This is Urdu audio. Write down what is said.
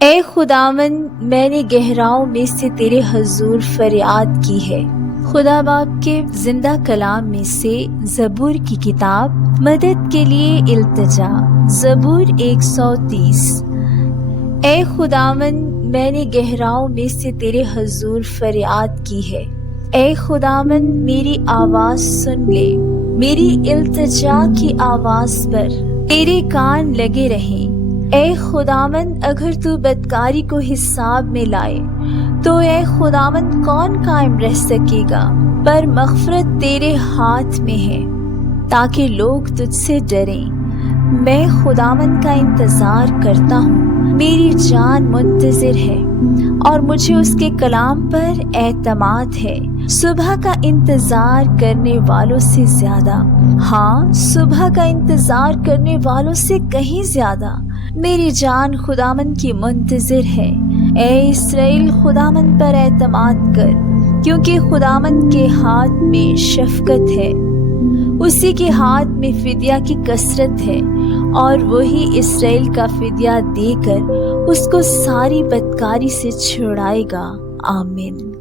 اے خداوند، میں نے گہراؤں میں سے تیرے حضور فریاد کی ہے۔ خدا باپ کے زندہ کلام میں سے زبور کی کتاب، مدد کے لیے التجا۔ زبور 130۔ اے خداوند، میں نے گہراؤں میں سے تیرے حضور فریاد کی ہے۔ اے خداوند، میری آواز سن لے، میری التجا کی آواز پر تیرے کان لگے رہیں۔ اے خداوند، اگر تو بدکاری کو حساب میں لائے تو اے خداوند کون قائم رہ سکے گا؟ پر مغفرت تیرے ہاتھ میں ہے تاکہ لوگ تجھ سے ڈریں۔ میں خداوند کا انتظار کرتا ہوں، میری جان منتظر ہے اور مجھے اس کے کلام پر اعتماد ہے۔ صبح کا انتظار کرنے والوں سے زیادہ، ہاں صبح کا انتظار کرنے والوں سے کہیں زیادہ میری جان خداوند کی منتظر ہے۔ اے اسرائیل، خداوند پر اعتماد کر، کیونکہ خداوند کے ہاتھ میں شفقت ہے، اسی کے ہاتھ میں فدیہ کی کثرت ہے، اور وہی اسرائیل کا فدیہ دے کر اس کو ساری بدکاری سے چھڑائے گا۔ آمین۔